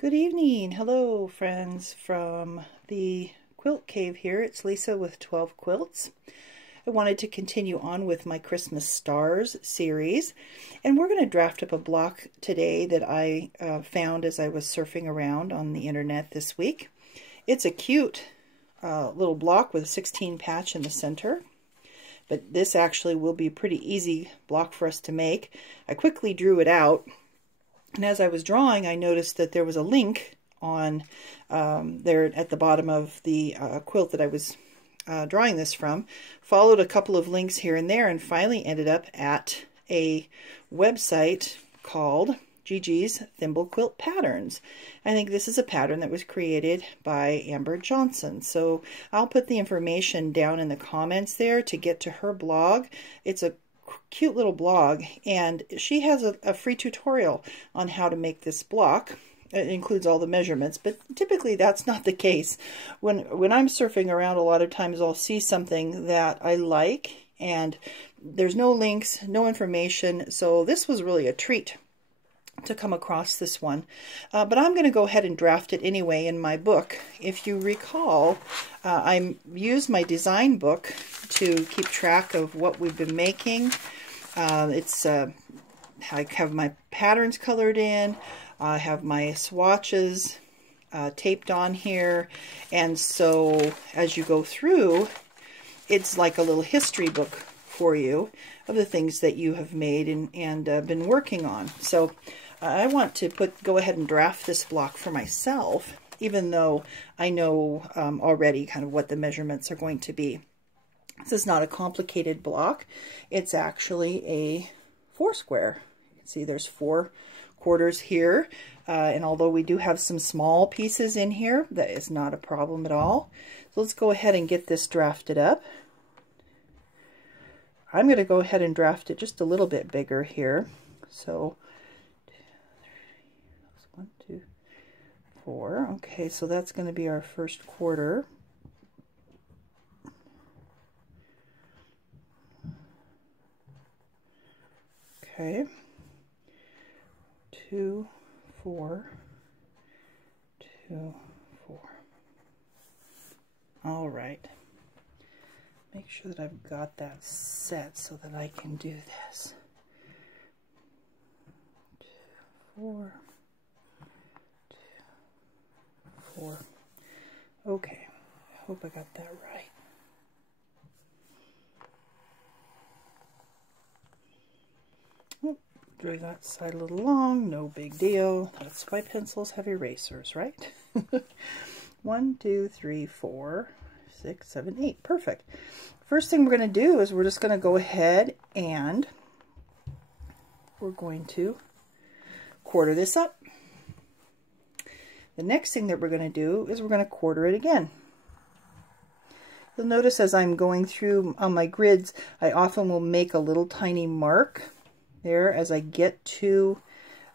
Good evening. Hello, friends from the Quilt Cave here. It's Lisa with 12 Quilts. I wanted to continue on with my Christmas Stars series, and we're going to draft up a block today that I found as I was surfing around on the internet this week. It's a cute little block with a 16 patch in the center, but this actually will be a pretty easy block for us to make. I quickly drew it out. And as I was drawing, I noticed that there was a link on there at the bottom of the quilt that I was drawing this from. Followed a couple of links here and there, and finally ended up at a website called Gigi's Thimble Quilt Patterns. I think this is a pattern that was created by Amber Johnson. So I'll put the information down in the comments there to get to her blog. It's a cute little blog, and she has a free tutorial on how to make this block. It includes all the measurements, but typically that's not the case. When I'm surfing around, a lot of times I'll see something that I like and there's no links, no information, so this was really a treat to come across this one. But I'm going to go ahead and draft it anyway in my book. If you recall, I used my design book to keep track of what we've been making. I have my patterns colored in, I have my swatches taped on here, and so as you go through, it's like a little history book for you of the things that you have made and been working on. So I want to go ahead and draft this block for myself, even though I know already kind of what the measurements are going to be. This is not a complicated block. It's actually a 4-square. You can see there's 4 quarters here, and although we do have some small pieces in here, that is not a problem at all. So let's go ahead and get this drafted up. I'm going to go ahead and draft it just a little bit bigger here. So 1, 2, 4. Okay, so that's going to be our first quarter. Okay, 2, 4, 2, 4. All right. Make sure that I've got that set so that I can do this. 2, 4, 2, 4. Okay, I hope I got that right. Oh, drew that side a little long, no big deal. That's why pencils have erasers, right? 1, 2, 3, 4, 6, 7, 8. Perfect. First thing we're going to do is we're just going to go ahead and we're going to quarter this up. The next thing that we're going to do is we're going to quarter it again. You'll notice as I'm going through on my grids, I often will make a little tiny mark there as I get to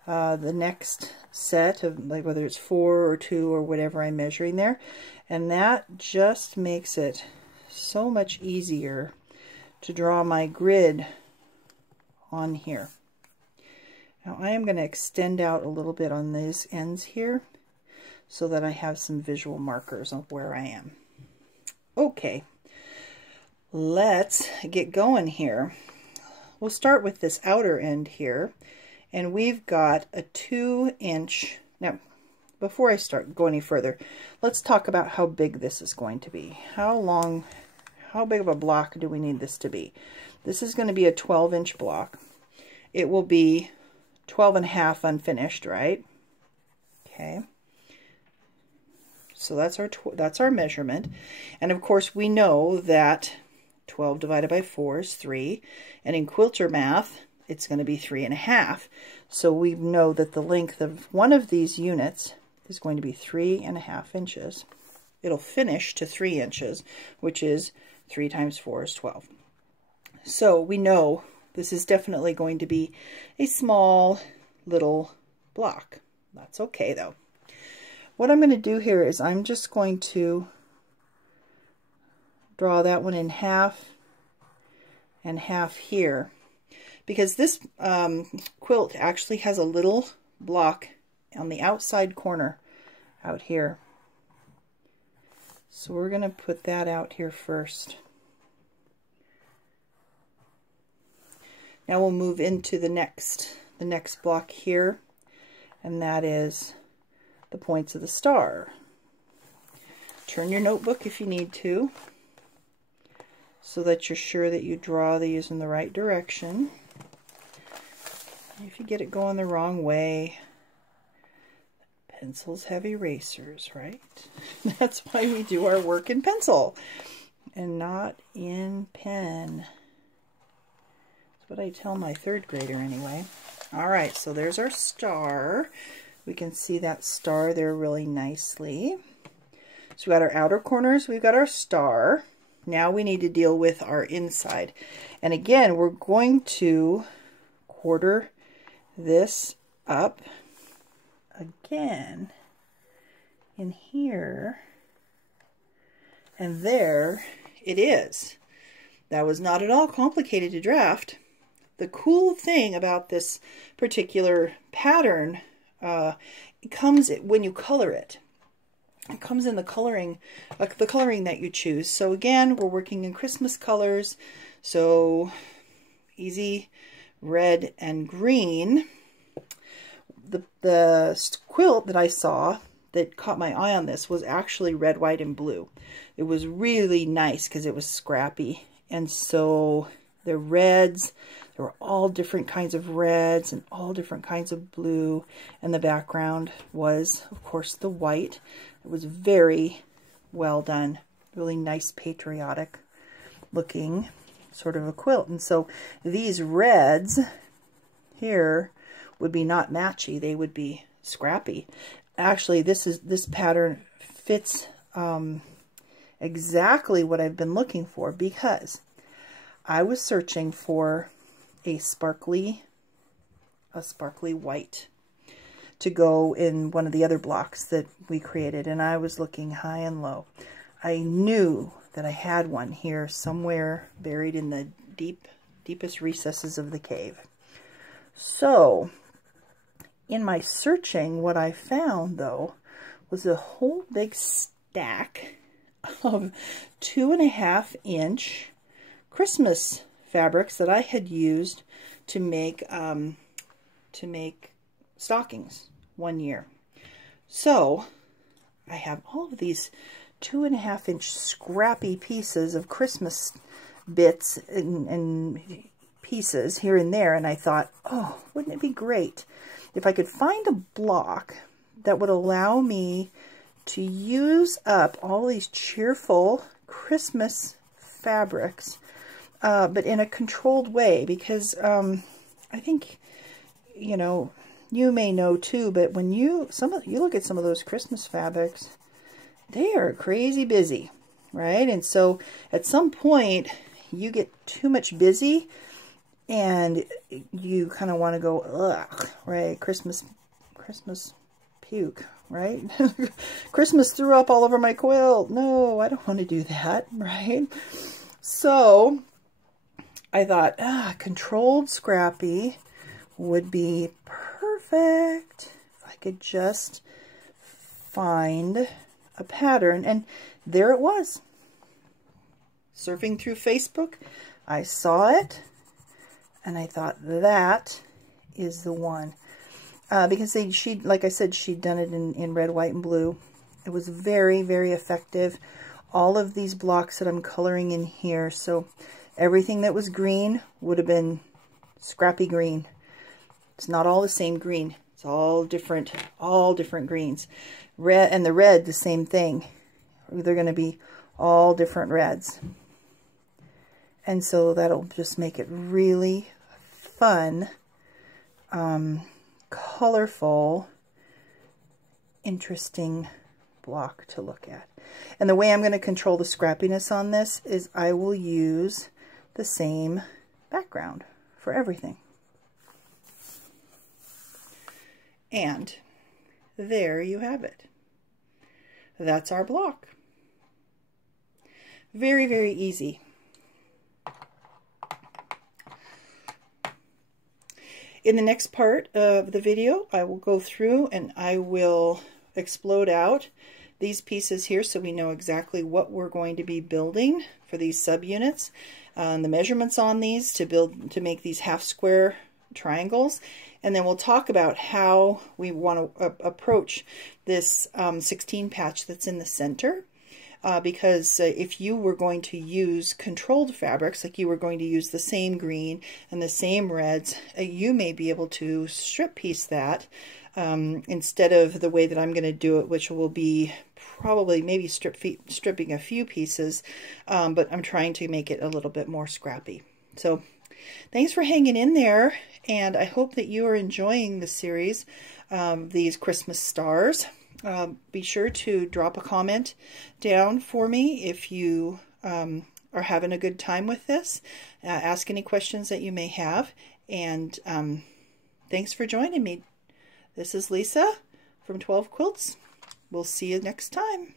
the next set of, like, whether it's 4 or 2 or whatever I'm measuring there, and that just makes it so much easier to draw my grid on here. Now I am going to extend out a little bit on these ends here so that I have some visual markers of where I am. Okay, let's get going here. We'll start with this outer end here, and we've got a 2-inch. Now, before I go any further, let's talk about how big this is going to be. How big of a block do we need this to be? This is going to be a 12-inch block. It will be 12.5 unfinished, right? Okay. So that's our measurement, and of course we know that 12 divided by 4 is 3, and in quilter math it's going to be 3.5. So we know that the length of one of these units is going to be 3.5 inches. It'll finish to 3 inches, which is 3 times 4 is 12. So we know this is definitely going to be a small little block. That's okay though. What I'm going to do here is I'm just going to draw that one in half and half here, because this quilt actually has a little block on the outside corner out here. So we're going to put that out here first. Now we'll move into the next block here, and that is the points of the star. Turn your notebook if you need to, so that you're sure that you draw these in the right direction. If you get it going the wrong way, pencils have erasers, right? That's why we do our work in pencil and not in pen. That's what I tell my third grader anyway. All right, so there's our star. We can see that star there really nicely. So we got our outer corners, we've got our star. Now we need to deal with our inside. And again, we're going to quarter this up again in here, and there it is. That was not at all complicated to draft. The cool thing about this particular pattern, it comes when you color it. It comes in the coloring that you choose. So again, we're working in Christmas colors, so easy red and green. The quilt that I saw that caught my eye on this was actually red, white, and blue. It was really nice because it was scrappy. And so the reds, there were all different kinds of reds and all different kinds of blue. And the background was, of course, the white. It was very well done. Really nice, patriotic looking sort of a quilt. And so these reds here would be not matchy, they would be scrappy. Actually, this pattern fits exactly what I've been looking for, because I was searching for a sparkly white to go in one of the other blocks that we created, and I was looking high and low. I knew that I had one here somewhere buried in the deepest recesses of the cave. So in my searching, what I found, though, was a whole big stack of 2.5-inch Christmas fabrics that I had used to make stockings one year. So I have all of these 2.5-inch scrappy pieces of Christmas bits and pieces here and there, and I thought, oh, wouldn't it be great if I could find a block that would allow me to use up all these cheerful Christmas fabrics, but in a controlled way, because I think, you know, you may know too, but when you look at some of those Christmas fabrics, they are crazy busy, right? And so at some point you get too much busy and you kind of want to go, ugh, right? Christmas puke, right? Christmas threw up all over my quilt. No, I don't want to do that, right? So I thought, controlled scrappy would be perfect if I could just find a pattern. And there it was. Surfing through Facebook, I saw it, and I thought, that is the one. Because she, like I said, she'd done it in red, white, and blue. It was very, very effective. All of these blocks that I'm coloring in here, so everything that was green would have been scrappy green. It's not all the same green. It's all different greens. Red, and the red, the same thing. They're going to be all different reds. And so that'll just make it really fun, colorful, interesting block to look at. And the way I'm going to control the scrappiness on this is I will use the same background for everything. And there you have it. That's our block. Very, very easy. In the next part of the video, I will go through and I will explode out these pieces here so we know exactly what we're going to be building for these subunits. The measurements on these to make these half square triangles, and then we'll talk about how we want to approach this 16 patch that's in the center. Because if you were going to use controlled fabrics, like you were going to use the same green and the same reds, you may be able to strip piece that instead of the way that I'm going to do it, which will be probably maybe stripping a few pieces, but I'm trying to make it a little bit more scrappy. So thanks for hanging in there, and I hope that you are enjoying the series, these Christmas stars. Be sure to drop a comment down for me if you are having a good time with this. Ask any questions that you may have, and thanks for joining me. This is Lisa from 12 Quilts. We'll see you next time.